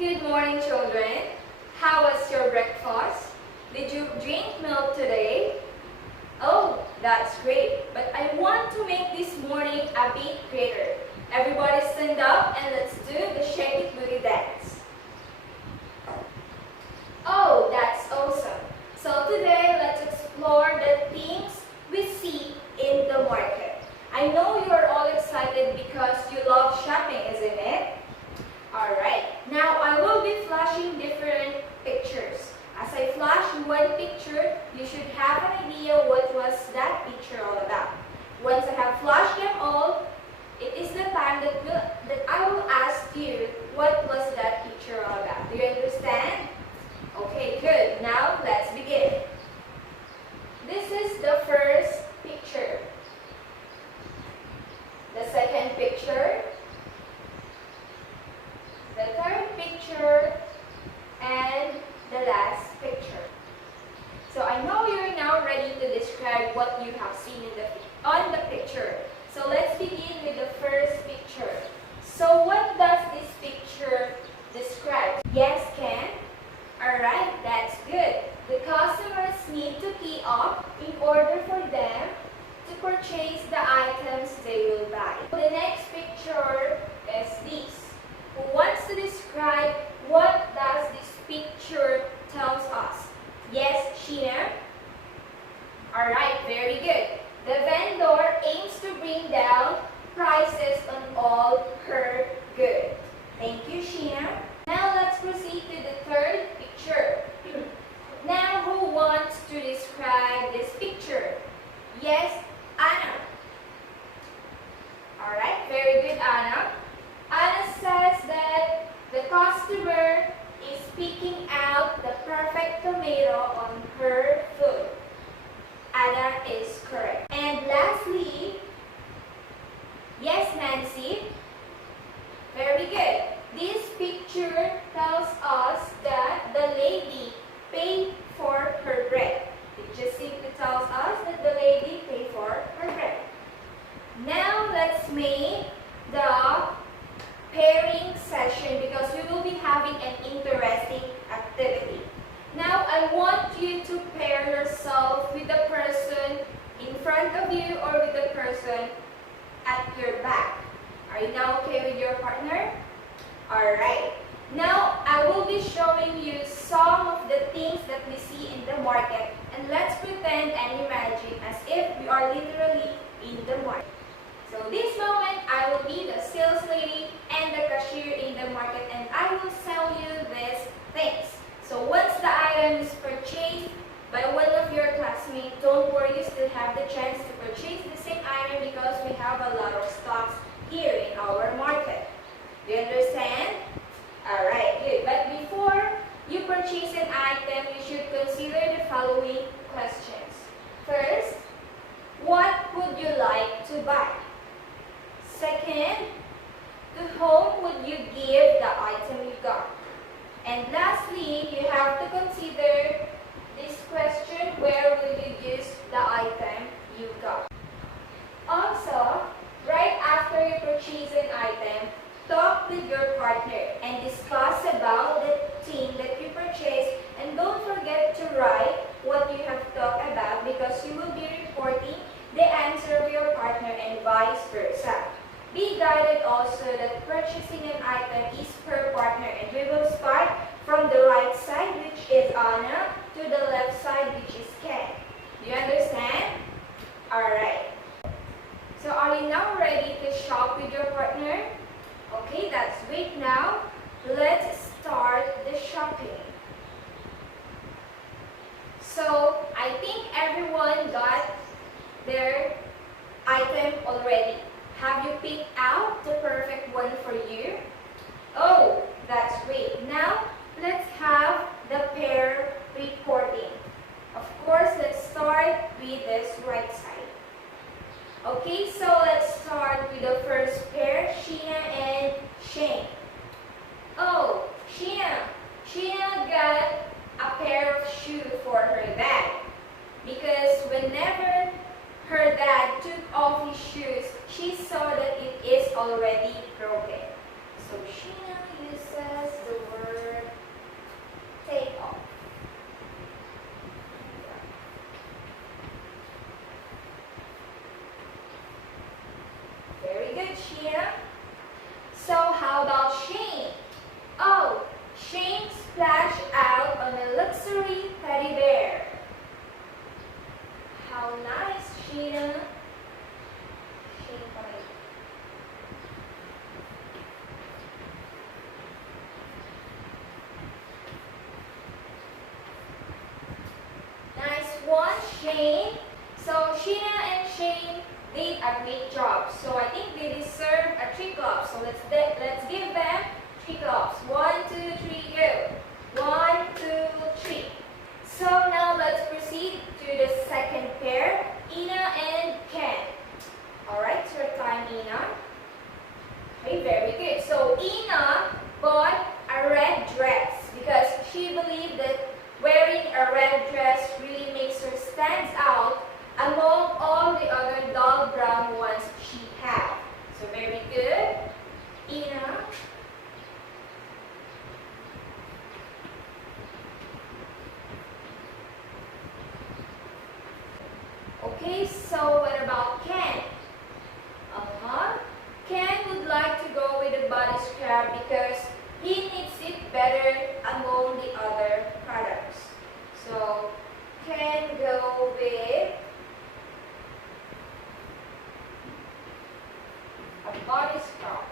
Good morning, children. How was your breakfast? Did you drink milk today? Oh, that's great. But I want to make this morning a bit greater. Everybody stand up and let's do the shake it booty dance. Oh, that's awesome. So today, let's explore the things we see in the market. I know you're all excited because you love shopping, isn't it? Alright, now I will be flashing different pictures. As I flash one picture, you should have an idea what was that picture all about. Once I have flashed them all, it is the time that I will ask you what was that picture all about. Do you understand? Okay, good. Now let's begin. This is the first picture. The second picture. The third picture, and the last picture. So I know you're now ready to describe what you have seen on the picture. So let's begin with the first picture. So what does this picture describe? Yes, Ken? Alright, that's good. The customers need to key up in order for them to purchase the items they will buy. The next picture is this. Who wants to describe what does this picture tells us? Yes, Sheena? Alright, very good. The vendor aims to bring down prices on all her goods. Thank you, Sheena. Now let's proceed to the third picture. Now, who wants to describe this picture? Yes, Anna. Alright, very good, Anna. Anna says that the customer is picking out the perfect tomato on her food. Anna is correct. And lastly, yes, Nancy? Very good. This picture tells us that the lady paid for her bread. It just simply tells us that the lady paid for her bread. Now let's make the pairing session because we will be having an interesting activity. Now I want you to pair yourself with the person in front of you or with the person at your back. Are you now okay with your partner? Alright. Now I will be showing you some of the things that we see in the market, and let's pretend and imagine as if we are literally in the market. So this moment, I will be the sales lady and the cashier in the market, and I will sell you these things. So once the item is purchased by one of your classmates, don't worry, you still have the chance to purchase the same item because we have a lot of stocks here in our market. Do you understand? Alright, good. But before you purchase an item, you should consider the following questions. First, what would you like to buy? Second, to whom would you give the item you got? And lastly, you have to consider this question, where will you use the item you got? Also, right after you purchase an item, talk with your partner and discuss about the thing that you purchased, and don't forget to write what you have talked about because you will be reporting the answer of your partner and vice versa. Be guided also that purchasing an item is per partner, and we will start from the right side, which is Anna, to the left side, which is Ken. Do you understand? Alright. So are you now ready to shop with your partner? Okay, that's great. Now, let's start the shopping. So, I think everyone got their item already. Have you picked out the perfect one for you? Oh, that's great. Now, let's have the pair reporting. Of course, let's start with this right side. Okay, so let's start with the first pair, Sheena and Shane. Oh, Sheena got a pair of shoes for her dad. Because whenever her dad took off his shoes, she saw that it is already broken. So Sheena uses the word luxury teddy bear. How nice, Sheena. Nice one, Shane. So Sheena and Shane did a great job. So I think they deserve a 3 claps. So let's give them 3 claps. 1, 2, 3, go. 1, 2, 3. So now let's proceed to the second pair, Ina and Ken. Alright, it's your time, Ina. Okay, very good. So Ina bought a red dress because she believed that wearing a red dress really makes her stand out among all the other dull brown ones she had. So very good. Ina. Okay, so what about Ken? Ken would like to go with the body scrub because he needs it better among the other products. So Ken go with a body scrub.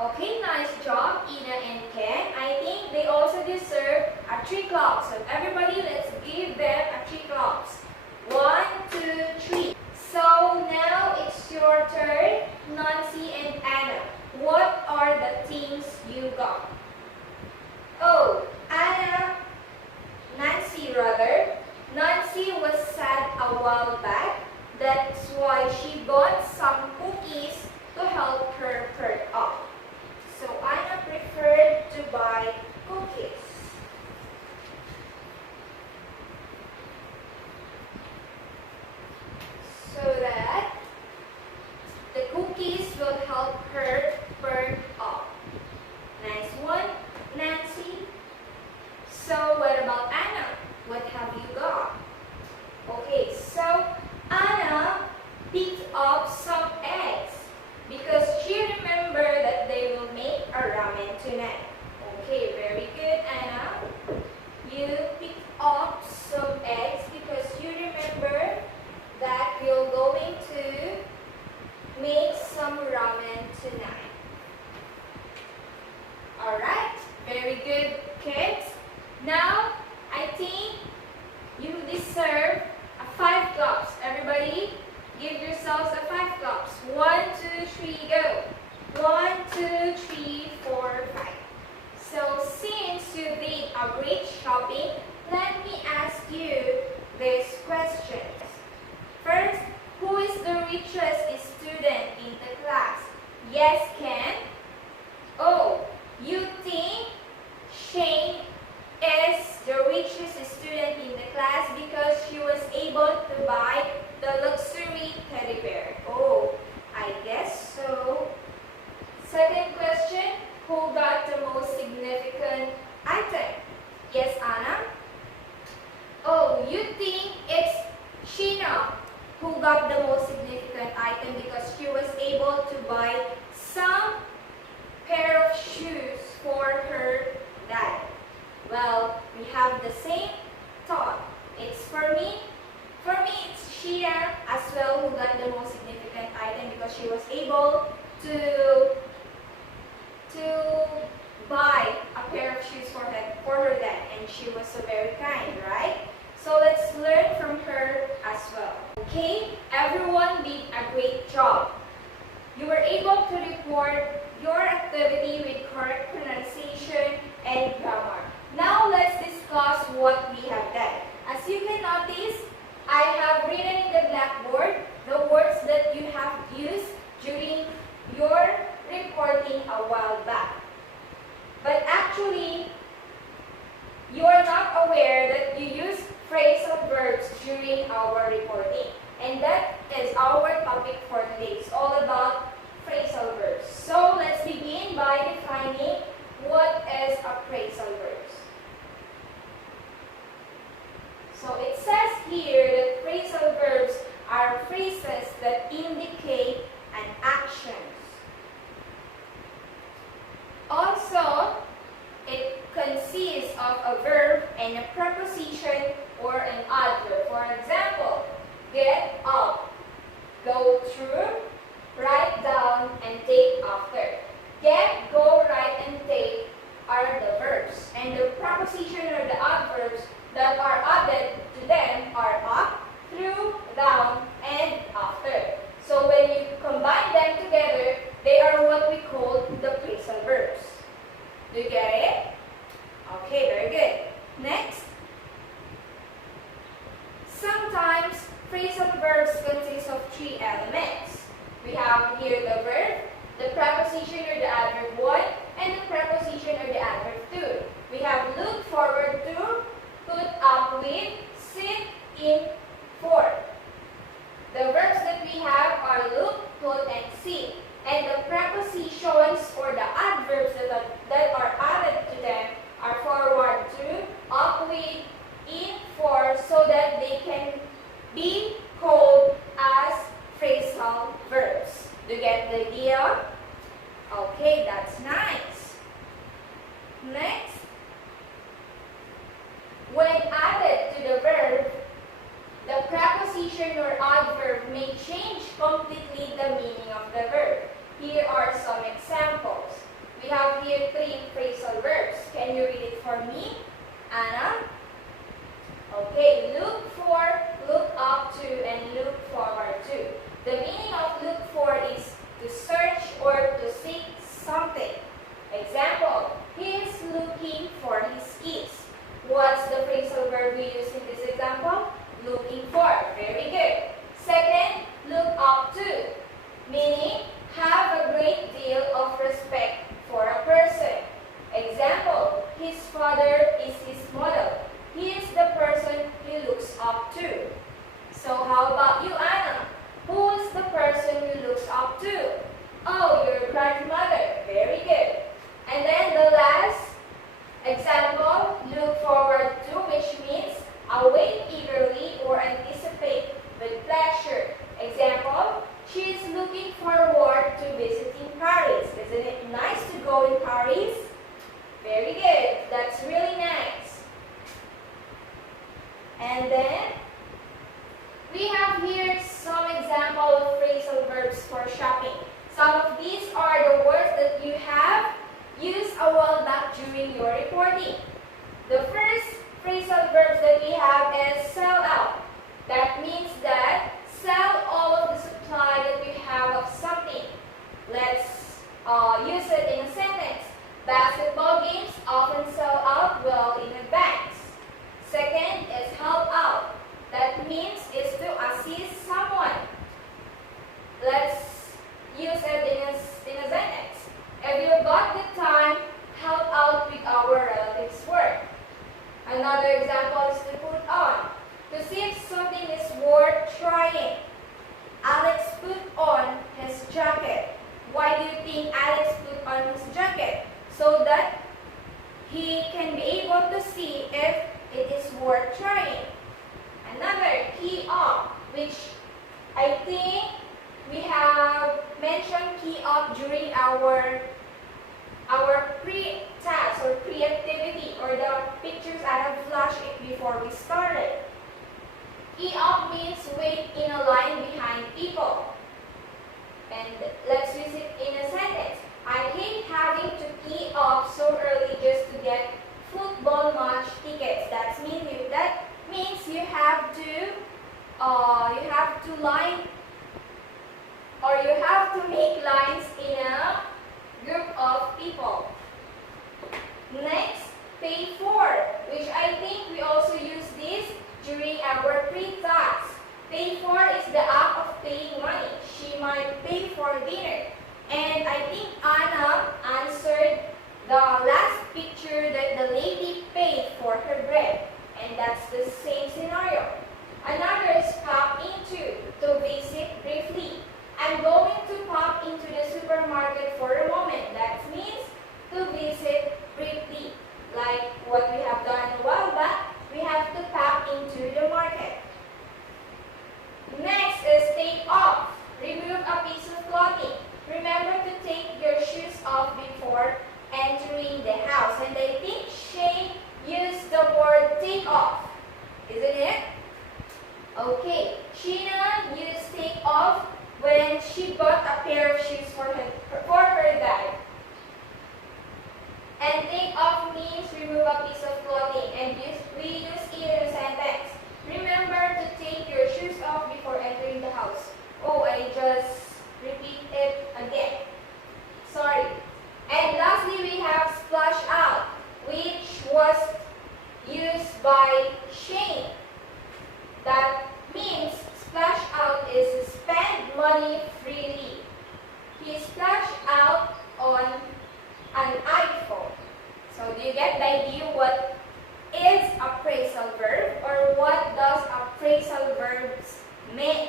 Okay, nice job, Ina and Ken. I think they also deserve a 3 claps. So everybody, let's give them a 3 claps. 1, 2, 3. So now it's your turn, Nancy and Anna. What are the things you got? Oh, Nancy rather. Nancy was sad a while back. That's why she bought some cookies to help her perk up. So Anna preferred to buy cookies. So that the cookies will help her perk up. Nice one, Nancy. So what about Anna? What have you got? Okay, so Anna picked up some eggs because she remembered that they will make a ramen tonight. Okay, very good, Anna. You picked up some eggs because you remember that you're going to make some ramen tonight. Alright, very good, kids. Now, I think you deserve a 5 claps. Everybody, give yourselves a 5 claps. 1, 2, 3, go. 1, 2, 3, 4, 5. So since you did a great shopping, let me ask you this question. First, who is the richest student in the class? Yes, Ken? Oh, you think Shane is the richest student in the class because she was able to buy the luxury teddy bear? Oh, I guess so. Second question, who got the most significant item? Yes, Anna? Oh, you think it's Sheena who got the most significant item because she was able to buy some pair of shoes for her dad. Well, we have the same thought. It's for me. For me, it's Sheena as well who got the most significant item because she was able to buy a pair of shoes for her dad, and she was so very kind, right? So let's learn from her as well. Okay, everyone did a great job. You were able to report your activity with correct pronunciation and grammar. Now let's discuss what we have done. As you can notice, I have written in the blackboard the words that you have used during your reporting a while back. But actually, you are not aware that you use phrasal verbs during our reporting. And that is our topic for today. It's all about phrasal verbs. So let's begin by defining what is a phrasal verbs. So it says here that phrasal verbs are phrases that indicate an action. Also, it consists consists of a verb and a preposition or an adverb. For example, get up, go through, write down, and take after. Get, go, write, and take are the verbs. And the preposition or the adverbs that are added to them are up, through, down, and after. So when you combine them together, they are what we call the phrasal verbs. Do you get it? Okay, very good. Next. Sometimes phrasal verbs consist of three elements. We have here the verb, the preposition or the adverb 1, and the preposition or the adverb 2. We have look forward to, put up with, sit in, for. The verbs that we have are look, put, and sit. And the prepositions or the adverbs that are added to them are forward to, up with, in, for, so that they can be called as phrasal verbs. Do you get the idea? Okay, that's nice. Next, when added to the verb, the preposition or adverb may change completely the meaning of the verb. Here are some examples. We have here 3 phrasal verbs. Can you read it for me, Anna? Okay, look for, look up to, and look forward to. The meaning of look for is to search or to seek something. Example, he is looking for his keys. What's the phrasal verb we use in this example? Looking for. Very good. Second, look up to, meaning have a great deal of respect for a person. Example, his father is his model. He is the person he looks up to. So how about you, Anna? Who is the person you looks up to? Oh, your grandmother. Very good. And then the last example, look forward to, which means await eagerly or anticipate with pleasure. Example, she is looking forward to visiting Paris. Isn't it nice to go in Paris? Very good. That's really nice. And then, we have here some example of phrasal verbs for shopping. Some of these are the words that you have used a while back during your reporting. The first phrasal verbs that we have is sell out. That means that sell all of the supply that you have of something. Let's use it in a sentence. Basketball games often sell out well in advance. Second is help out. That means is to assist someone. Let's use it in a sentence. If you got the time, help out with our relatives' work. Another example is to put on. To see if something is worth trying. Alex put on his jacket. Why do you think Alex put on his jacket? So that he can be able to see if it is worth trying. Another key up, which I think we have mentioned key up during our pre-task or pre-activity, or the pictures I have flashed it before we started. Key up means wait in a line behind people. And let's use it in a sentence. I hate having to key up so early just to get football match tickets. That means you have to line, or you have to make lines in a group of people. Next, pay for, which I think we also use this during our pre-task. Pay for is the act of paying money. She might pay for dinner. And I think Anna answered the last picture that the lady paid for her bread. And that's the same scenario. Another is pop into, to visit briefly. I'm going to pop into the supermarket for a moment. That means to visit briefly. Like what we have done a while back, we have to pop into the market. Next is take off. Remove a piece of clothing. Remember to take your shoes off before remove a piece of clothing and we use it in a sentence. Remember to take your shoes off before entering the house. Oh, I just repeat it again. Sorry. And lastly, we have splash out, which was used by Shane. That means splash out is spend money freely. He splashed out on an iPhone. So do you get the idea what is appraisal verb or what does appraisal verbs mean?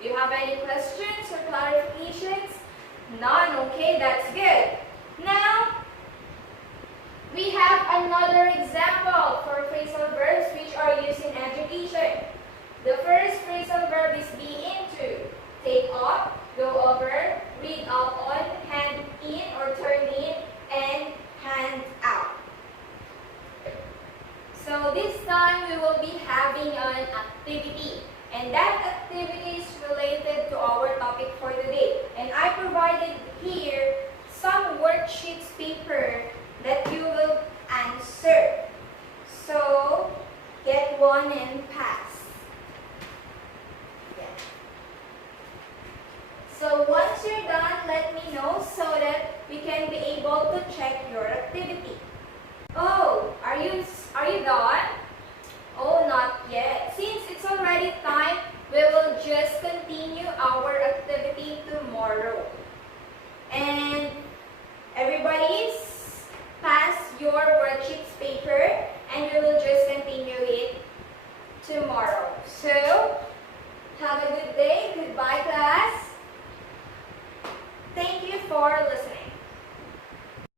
Do you have any questions or clarifications? None? Okay, that's good. Now, we have another example for phrasal verbs which are used in education. The first phrasal verb is be into. Take off, go over, read up on, hand in or turn in, and hand out. So this time we will be having an activity. And that activity is related to our topic for today. And I provided here some worksheets paper that you will answer. So, get one and pass. Yeah. So once you're done, let me know so that we can be able to check your activity. Oh, are you done? Oh, not yet. Since it's already time, we will just continue our activity tomorrow. And everybody's pass your worksheets paper and we will just continue it tomorrow. So,